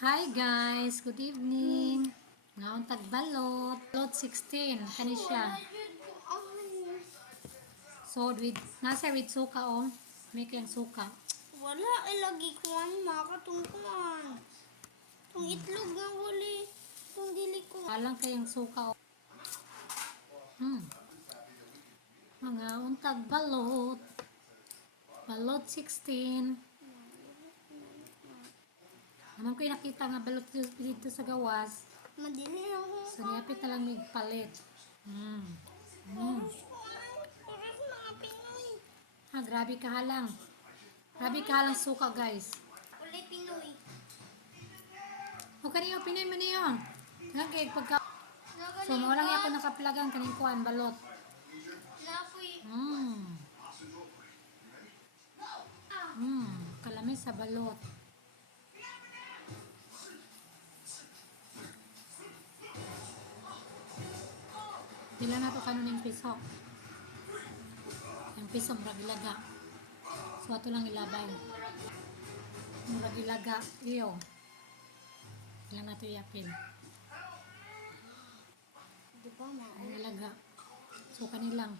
Hi guys, good evening. Ngayon tagbalot. Balot 16. Kani siya. So nasa with suka oh. May kayang suka. Wala, lagi ko ang makatungkuan. Itong itlog nga wali. Itong dili ko. Alang kayang suka oh. Mga untag balot. Balot 16. Naman ko yung nakita nga balot dito sa gawas. Madili ako. So niyapit na lang may palit. Paras mga Pinoy. Grabe kahalang. Grabe kahalang suka guys. Wala Pinoy. O kaniyo, Pinoy mo niyo. Okay, pagka... So, walang ako nakaplagang kaning kuan, balot. Napoy. Kalamis sa balot. Pila na to kanon yung piso. Yung piso, muragilaga. So, ato lang ilabay. Muragilaga. Iyo. Pila na to yapin. Di ba ma? Muragilaga. So, kanilang.